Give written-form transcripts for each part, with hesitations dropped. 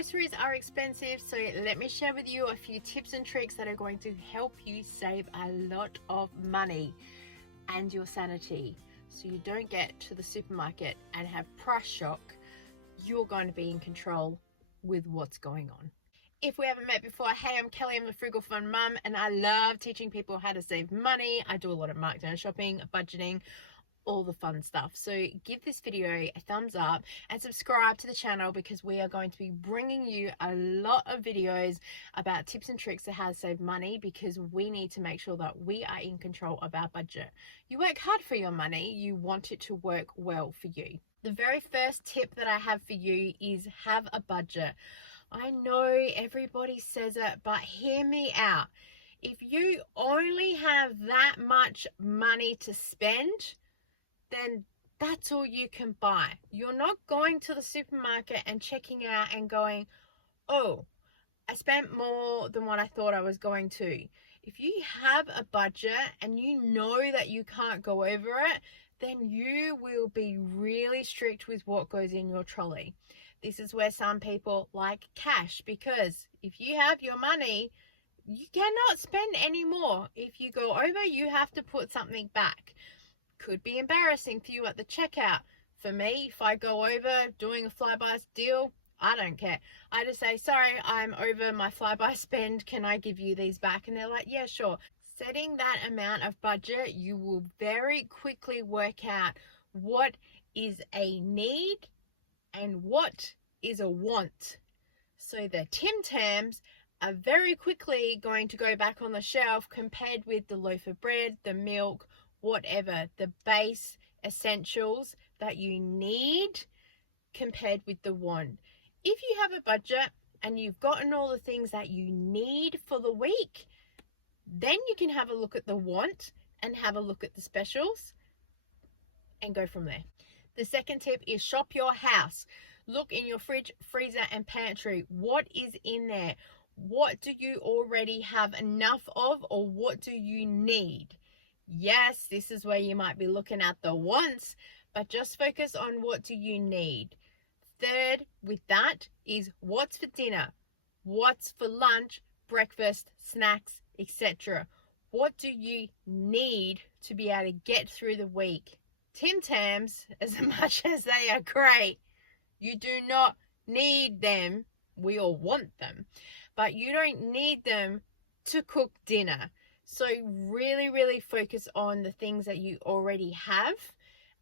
Groceries are expensive, so let me share with you a few tips and tricks that are going to help you save a lot of money and your sanity, so you don't get to the supermarket and have price shock. You're going to be in control with what's going on. If we haven't met before, hey, I'm Kelly, I'm the Frugal Fun Mum, and I love teaching people how to save money. I do a lot of markdown shopping, budgeting, all the fun stuff. So give this video a thumbs up and subscribe to the channel, because we are going to be bringing you a lot of videos about tips and tricks of how to save money, because we need to make sure that we are in control of our budget. You work hard for your money, you want it to work well for you. The very first tip that I have for you is have a budget. I know everybody says it, but hear me out. If you only have that much money to spend, then that's all you can buy. You're not going to the supermarket and checking out and going, oh, I spent more than what I thought I was going to. If you have a budget and you know that you can't go over it, then you will be really strict with what goes in your trolley. This is where some people like cash, because if you have your money, you cannot spend any more. If you go over, you have to put something back. Could be embarrassing for you at the checkout. For me, if I go over doing a flyby deal, I don't care. I just say, sorry, I'm over my flyby spend. Can I give you these back? And they're like, yeah, sure. Setting that amount of budget, you will very quickly work out what is a need and what is a want. So the Tim Tams are very quickly going to go back on the shelf compared with the loaf of bread, the milk, whatever, the base essentials that you need compared with the want. If you have a budget and you've gotten all the things that you need for the week, then you can have a look at the want and have a look at the specials and go from there. The second tip is shop your house. Look in your fridge, freezer and pantry. What is in there? What do you already have enough of, or what do you need? Yes, this is where you might be looking at the wants, but just focus on what do you need. Third with that is what's for dinner, what's for lunch, breakfast, snacks, etc. What do you need to be able to get through the week? Tim Tams, as much as they are great, you do not need them. We all want them, but you don't need them to cook dinner. So really focus on the things that you already have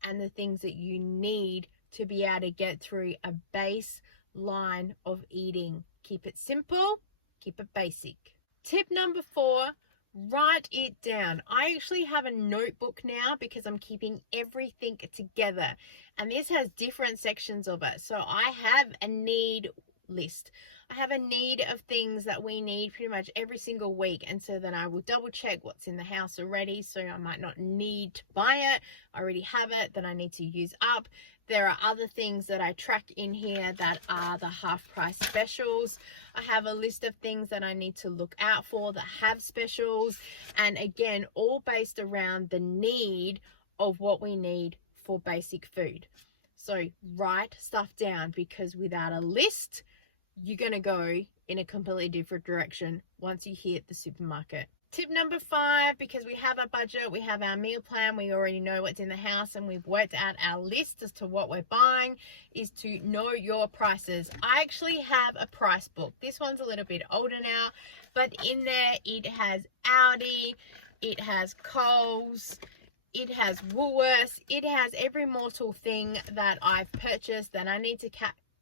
and the things that you need to be able to get through a baseline of eating. Keep it simple, keep it basic. Tip number 4, write it down. I actually have a notebook now because I'm keeping everything together, and this has different sections of it. So I have a need list. I have a need of things that we need pretty much every single week, and so then I will double check what's in the house already, so I might not need to buy it. I already have it that I need to use up. There are other things that I track in here that are the half price specials. I have a list of things that I need to look out for that have specials, and again, all based around the need of what we need for basic food. So write stuff down, because without a list, you're going to go in a completely different direction once you hit the supermarket. Tip number 5, because we have our budget, we have our meal plan, we already know what's in the house, and we've worked out our list as to what we're buying, is to know your prices. I actually have a price book. This one's a little bit older now, but in there it has Aldi, it has Coles, it has Woolworths, it has every mortal thing that I've purchased that I need to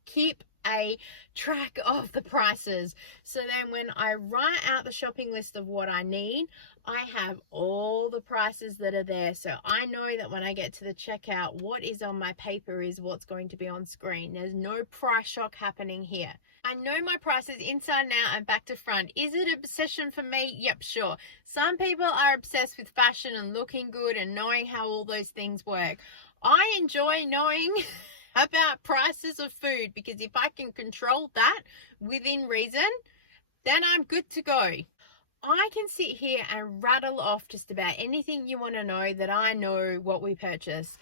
keep a track of the prices. So then when I write out the shopping list of what I need, I have all the prices that are there. So I know that when I get to the checkout, what is on my paper is what's going to be on screen. There's no price shock happening here. I know my prices inside and out and back to front. Is it an obsession for me? Yep, sure. Some people are obsessed with fashion and looking good and knowing how all those things work. I enjoy knowing about prices of food, because if I can control that within reason, then I'm good to go. I can sit here and rattle off just about anything you want to know that I know what we purchase.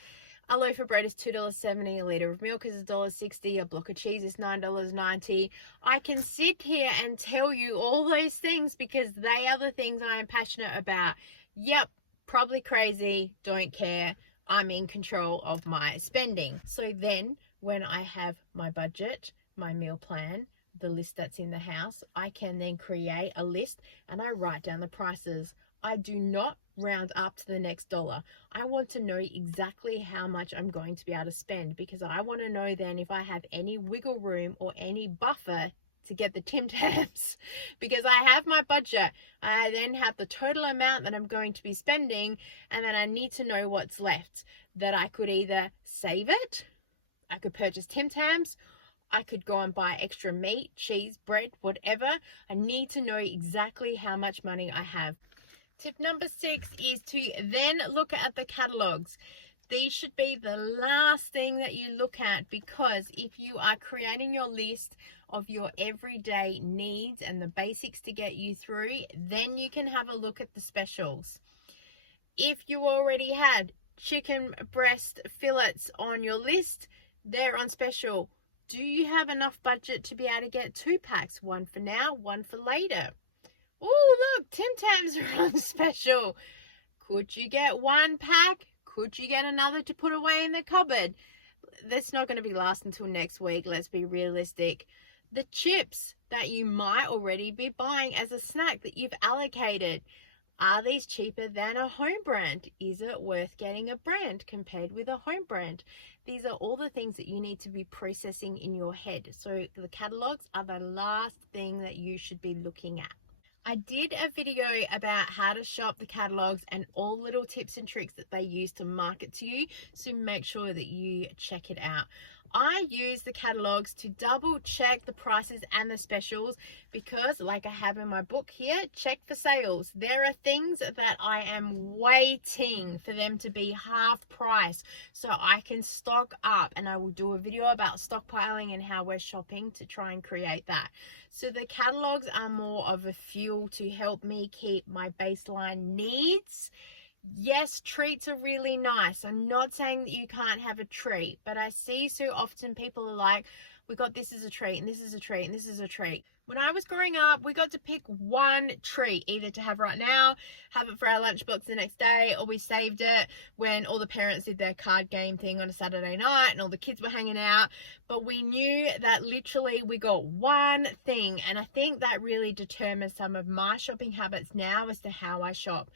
A loaf of bread is $2.70, a litre of milk is $1.60, a block of cheese is $9.90. I can sit here and tell you all those things because they are the things I am passionate about. Yep, probably crazy, don't care. I'm in control of my spending. So then when I have my budget, my meal plan, the list that's in the house, I can then create a list and I write down the prices. I do not round up to the next dollar. I want to know exactly how much I'm going to be able to spend because I want to know then if I have any wiggle room or any buffer to get the Tim Tams because I have my budget. I then have the total amount that I'm going to be spending, and then I need to know what's left that I could either save it, I could purchase Tim Tams, I could go and buy extra meat, cheese, bread, whatever. I need to know exactly how much money I have. Tip number 6 is to then look at the catalogs. These should be the last thing that you look at because if you are creating your list of your everyday needs and the basics to get you through, then you can have a look at the specials. If you already had chicken breast fillets on your list, they're on special. Do you have enough budget to be able to get 2 packs? One for now, one for later. Oh, look, Tim Tams are on special. Could you get 1 pack? Could you get another to put away in the cupboard? That's not going to be last until next week. Let's be realistic. The chips that you might already be buying as a snack that you've allocated, are these cheaper than a home brand? Is it worth getting a brand compared with a home brand? These are all the things that you need to be processing in your head. So the catalogs are the last thing that you should be looking at. I did a video about how to shop the catalogs and all little tips and tricks that they use to market to you, so make sure that you check it out. I use the catalogs to double check the prices and the specials because, like I have in my book here, check for sales. There are things that I am waiting for them to be half price so I can stock up, and I will do a video about stockpiling and how we're shopping to try and create that. So the catalogs are more of a fuel to help me keep my baseline needs. Yes, treats are really nice. I'm not saying that you can't have a treat, but I see so often people are like, we got this as a treat, and this is a treat, and this is a treat. When I was growing up, we got to pick one treat, either to have right now, have it for our lunchbox the next day, or we saved it when all the parents did their card game thing on a Saturday night and all the kids were hanging out. But we knew that literally we got one thing, and I think that really determines some of my shopping habits now as to how I shop.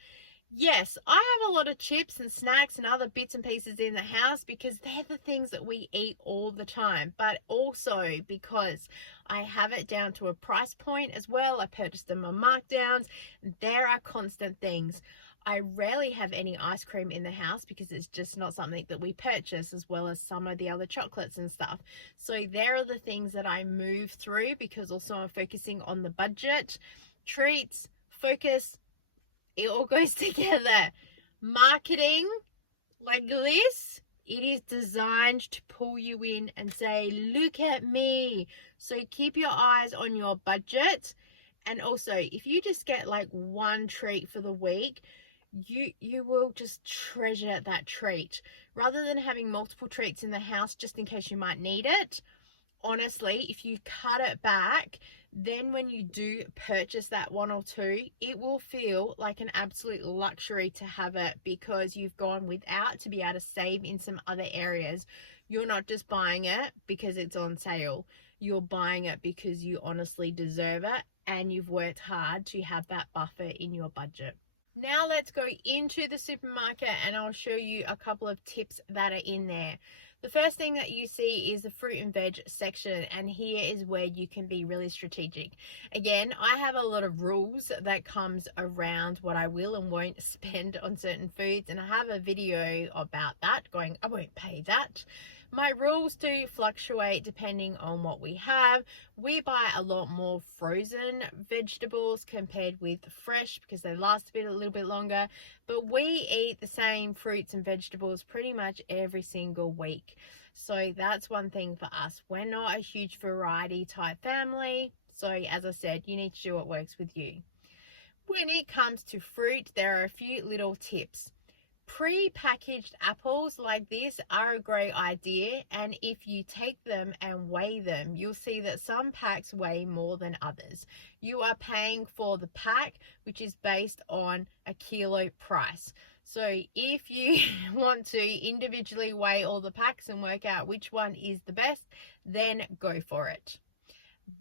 Yes, I have a lot of chips and snacks and other bits and pieces in the house because they're the things that we eat all the time, but also because I have it down to a price point as well. I purchased them on markdowns. There are constant things. I rarely have any ice cream in the house because it's just not something that we purchase, as well as some of the other chocolates and stuff. So there are the things that I move through because also I'm focusing on the budget. Treats, focus, it all goes together. Marketing like this, it is designed to pull you in and say, look at me. So keep your eyes on your budget. And also, if you just get like one treat for the week, you will just treasure that treat rather than having multiple treats in the house just in case you might need it. Honestly, if you cut it back, then when you do purchase that one or two, it will feel like an absolute luxury to have it because you've gone without to be able to save in some other areas. You're not just buying it because it's on sale. You're buying it because you honestly deserve it and you've worked hard to have that buffer in your budget. Now let's go into the supermarket and I'll show you a couple of tips that are in there. The first thing that you see is the fruit and veg section, and here is where you can be really strategic. Again, I have a lot of rules that comes around what I will and won't spend on certain foods, and I have a video about that going, I won't pay that. My rules do fluctuate depending on what we have. We buy a lot more frozen vegetables compared with fresh because they last a little bit longer. But we eat the same fruits and vegetables pretty much every single week. So that's one thing for us. We're not a huge variety type family. So as I said, you need to do what works with you. When it comes to fruit, there are a few little tips. Pre-packaged apples like this are a great idea, and if you take them and weigh them, you'll see that some packs weigh more than others. You are paying for the pack, which is based on a kilo price. So if you want to individually weigh all the packs and work out which one is the best, then go for it.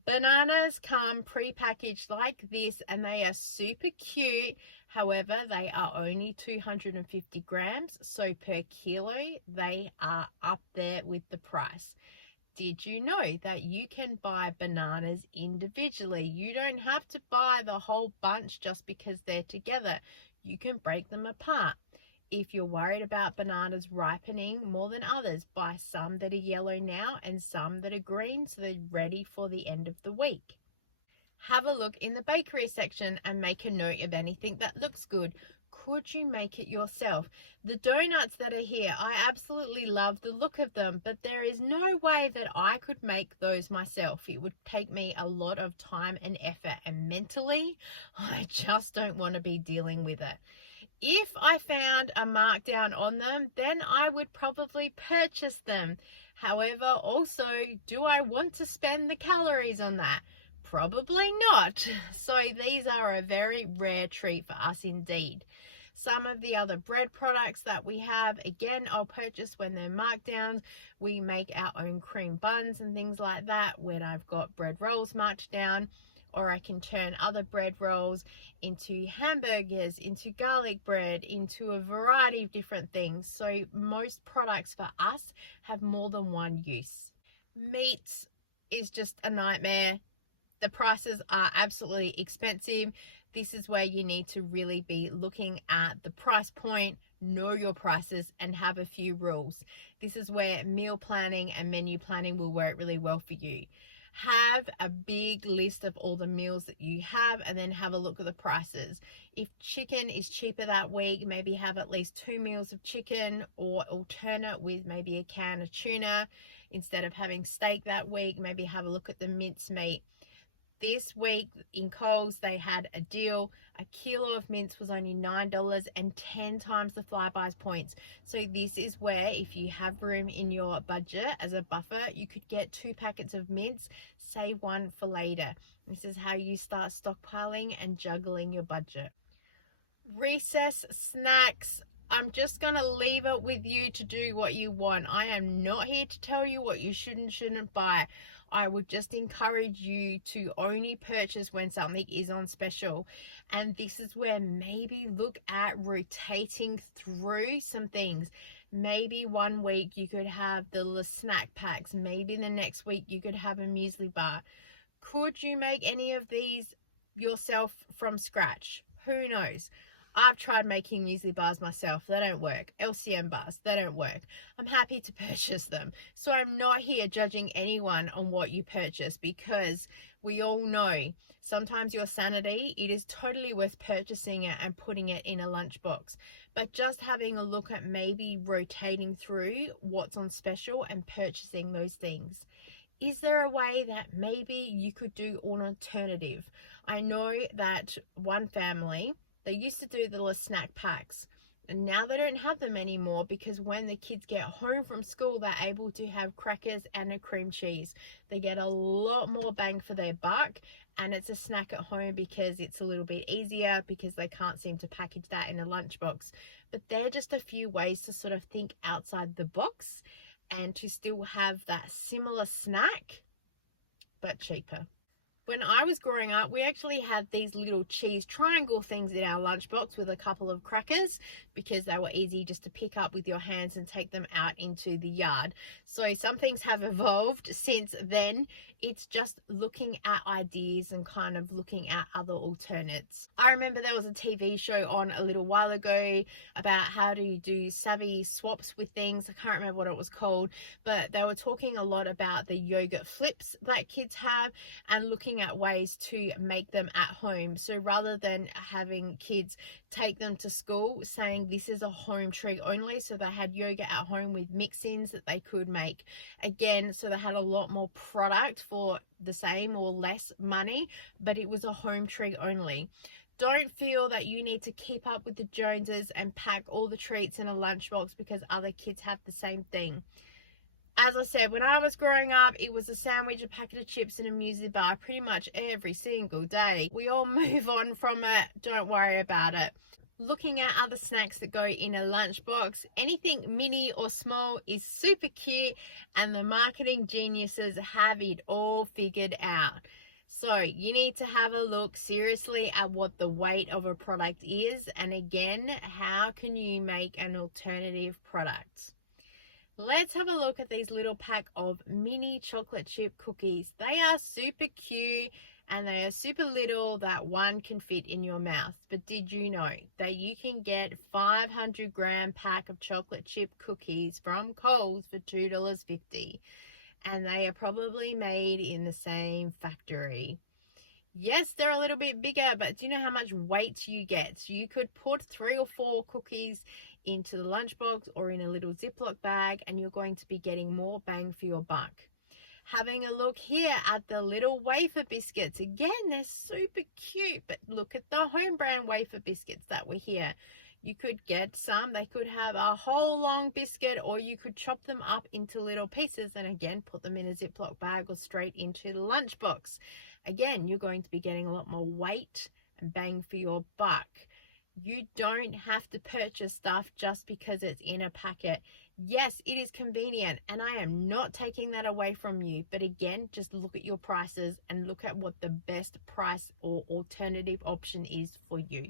Bananas come pre-packaged like this, and they are super cute. However, they are only 250 grams, so per kilo they are up there with the price. Did you know that you can buy bananas individually? You don't have to buy the whole bunch just because they're together. You can break them apart. If you're worried about bananas ripening more than others, buy some that are yellow now and some that are green so they're ready for the end of the week. Have a look in the bakery section and make a note of anything that looks good. Could you make it yourself? The donuts that are here, I absolutely love the look of them, but there is no way that I could make those myself. It would take me a lot of time and effort, and mentally, I just don't want to be dealing with it. If I found a markdown on them, then I would probably purchase them. However, also, do I want to spend the calories on that? Probably not. So these are a very rare treat for us indeed. Some of the other bread products that we have, again, I'll purchase when they're markdowns. We make our own cream buns and things like that when I've got bread rolls marked down. Or I can turn other bread rolls into hamburgers, into garlic bread, into a variety of different things. So most products for us have more than one use. Meat is just a nightmare. The prices are absolutely expensive. This is where you need to really be looking at the price point, know your prices, and have a few rules. This is where meal planning and menu planning will work really well for you. Have a big list of all the meals that you have and then have a look at the prices. If chicken is cheaper that week, maybe have at least 2 meals of chicken, or alternate with maybe a can of tuna. Instead of having steak that week, maybe have a look at the mincemeat. This week in Coles, they had a deal. A kilo of mince was only $9 and 10 times the Flybuys points. So this is where, if you have room in your budget as a buffer, you could get 2 packets of mince, save one for later. This is how you start stockpiling and juggling your budget. Recess snacks. I'm just going to leave it with you to do what you want. I am not here to tell you what you should and shouldn't buy. I would just encourage you to only purchase when something is on special. And this is where maybe look at rotating through some things. Maybe one week you could have the little snack packs. Maybe the next week you could have a muesli bar. Could you make any of these yourself from scratch? Who knows? I've tried making muesli bars myself. They don't work. LCM bars, they don't work. I'm happy to purchase them. So I'm not here judging anyone on what you purchase, because we all know sometimes your sanity, it is totally worth purchasing it and putting it in a lunchbox. But just having a look at maybe rotating through what's on special and purchasing those things. Is there a way that maybe you could do an alternative? I know that one family, they used to do the little snack packs, and now they don't have them anymore, because when the kids get home from school, they're able to have crackers and a cream cheese. They get a lot more bang for their buck, and it's a snack at home because it's a little bit easier, because they can't seem to package that in a lunchbox. But they're just a few ways to sort of think outside the box and to still have that similar snack, but cheaper. When I was growing up, we actually had these little cheese triangle things in our lunchbox with a couple of crackers, because they were easy just to pick up with your hands and take them out into the yard. So some things have evolved since then. It's just looking at ideas and kind of looking at other alternates. I remember there was a TV show on a little while ago about how to do savvy swaps with things. I can't remember what it was called, but they were talking a lot about the yogurt flips that kids have and looking at ways to make them at home. So rather than having kids take them to school, saying this is a home treat only, so they had yogurt at home with mix-ins that they could make. Again, so they had a lot more product for the same or less money, but it was a home treat only. Don't feel that you need to keep up with the Joneses and pack all the treats in a lunchbox because other kids have the same thing. As I said, when I was growing up, it was a sandwich, a packet of chips, and a muesli bar pretty much every single day. We all move on from it. Don't worry about it. Looking at other snacks that go in a lunchbox, anything mini or small is super cute, and the marketing geniuses have it all figured out. So you need to have a look seriously at what the weight of a product is, and again, how can you make an alternative product? Let's have a look at these little pack of mini chocolate chip cookies. They are super cute and they are super little that one can fit in your mouth. But did you know that you can get 500-gram pack of chocolate chip cookies from Coles for $2.50? And they are probably made in the same factory. Yes, they're a little bit bigger, but do you know how much weight you get? So you could put 3 or 4 cookies into the lunchbox or in a little Ziploc bag, and you're going to be getting more bang for your buck. Having a look here at the little wafer biscuits. Again, they're super cute, but look at the home brand wafer biscuits that were here. You could get some. They could have a whole long biscuit, or you could chop them up into little pieces and again put them in a Ziploc bag or straight into the lunchbox. Again, you're going to be getting a lot more weight and bang for your buck. You don't have to purchase stuff just because it's in a packet. Yes, it is convenient, and I am not taking that away from you. But again, just look at your prices and look at what the best price or alternative option is for you.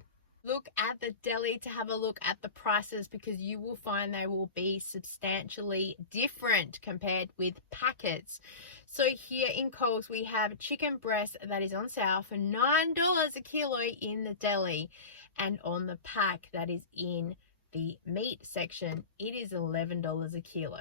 Look at the deli to have a look at the prices, because you will find they will be substantially different compared with packets. So here in Coles, we have chicken breast that is on sale for $9 a kilo in the deli. And on the pack that is in the meat section, it is $11 a kilo.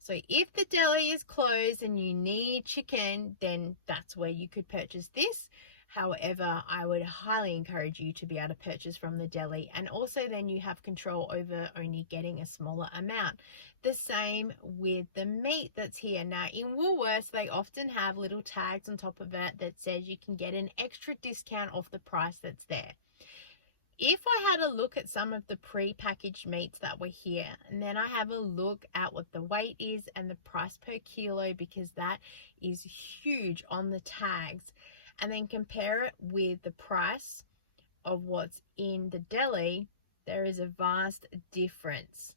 So if the deli is closed and you need chicken, then that's where you could purchase this. However, I would highly encourage you to be able to purchase from the deli, and also then you have control over only getting a smaller amount. The same with the meat that's here. Now in Woolworths, they often have little tags on top of it that says you can get an extra discount off the price that's there. If I had a look at some of the pre-packaged meats that were here, and then I have a look at what the weight is and the price per kilo, because that is huge on the tags, and then compare it with the price of what's in the deli, there is a vast difference.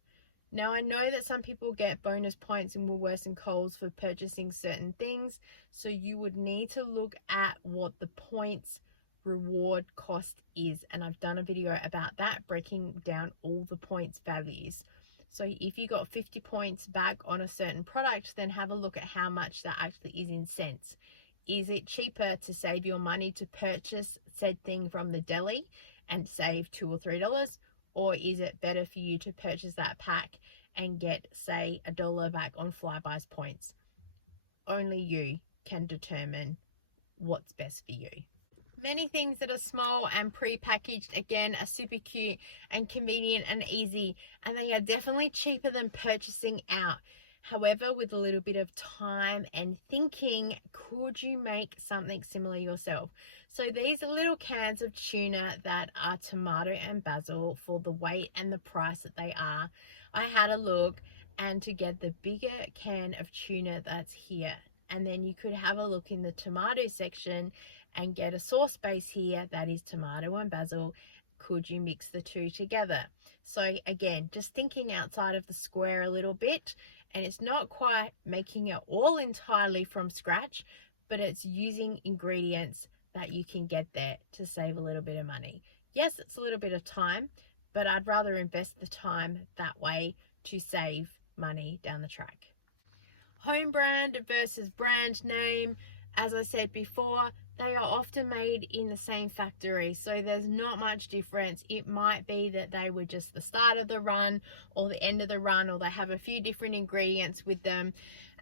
Now, I know that some people get bonus points in Woolworths and Coles for purchasing certain things, so you would need to look at what the points reward cost is, and I've done a video about that, breaking down all the points values. So if you got 50 points back on a certain product, then have a look at how much that actually is in cents. Is it cheaper to save your money to purchase said thing from the deli and save $2 or $3, or is it better for you to purchase that pack and get, say, $1 back on Flybuys points? Only you can determine what's best for you. Many things that are small and pre-packaged, again, are super cute and convenient and easy, and they are definitely cheaper than purchasing out. However, with a little bit of time and thinking, could you make something similar yourself? So these are little cans of tuna that are tomato and basil for the weight and the price that they are. I had a look, and to get the bigger can of tuna that's here, and then you could have a look in the tomato section and get a sauce base here that is tomato and basil. Could you mix the two together? So again, just thinking outside of the square a little bit, and it's not quite making it all entirely from scratch, but it's using ingredients that you can get there to save a little bit of money. Yes, it's a little bit of time, but I'd rather invest the time that way to save money down the track. Home brand versus brand name. As I said before, they are often made in the same factory, so there's not much difference. It might be that they were just the start of the run or the end of the run, or they have a few different ingredients with them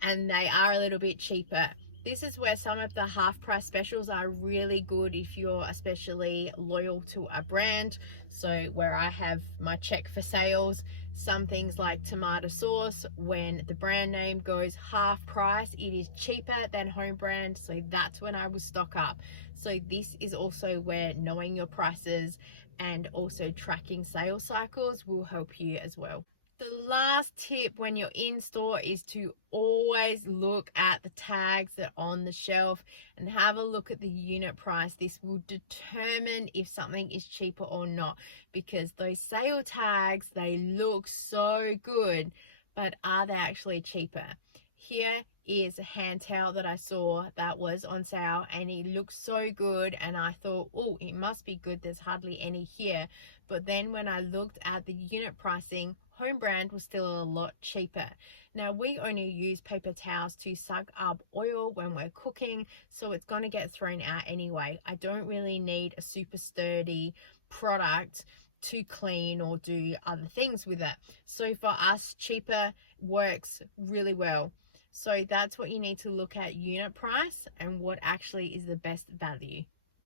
and they are a little bit cheaper. This is where some of the half price specials are really good if you're especially loyal to a brand. So where I have my check for sales, some things like tomato sauce, when the brand name goes half price, it is cheaper than home brand. So that's when I will stock up. So this is also where knowing your prices and also tracking sales cycles will help you as well. The last tip when you're in store is to always look at the tags that are on the shelf and have a look at the unit price. This will determine if something is cheaper or not, because those sale tags, they look so good, but are they actually cheaper? Here is a hand towel that I saw that was on sale and it looked so good, and I thought, oh, it must be good, there's hardly any here. But then when I looked at the unit pricing, home brand was still a lot cheaper. Now we only use paper towels to suck up oil when we're cooking, so it's going to get thrown out anyway. I don't really need a super sturdy product to clean or do other things with it. So for us, cheaper works really well. So that's what you need to look at, unit price and what actually is the best value.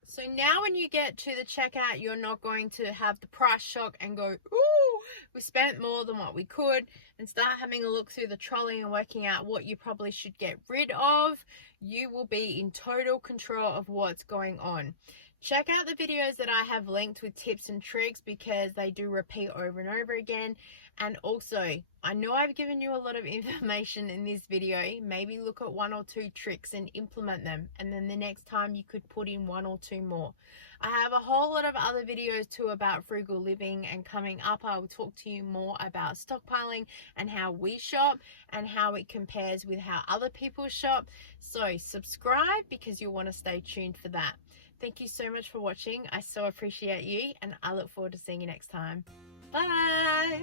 So now when you get to the checkout, you're not going to have the price shock and go, ooh, we spent more than what we could, and start having a look through the trolley and working out what you probably should get rid of. You will be in total control of what's going on. Check out the videos that I have linked with tips and tricks, because they do repeat over and over again. And also, I know I've given you a lot of information in this video. Maybe look at 1 or 2 tricks and implement them, and then the next time you could put in 1 or 2 more. I have a whole lot of other videos too about frugal living, and coming up I will talk to you more about stockpiling and how we shop and how it compares with how other people shop. So subscribe, because you'll want to stay tuned for that. Thank you so much for watching. I so appreciate you, and I look forward to seeing you next time. Bye!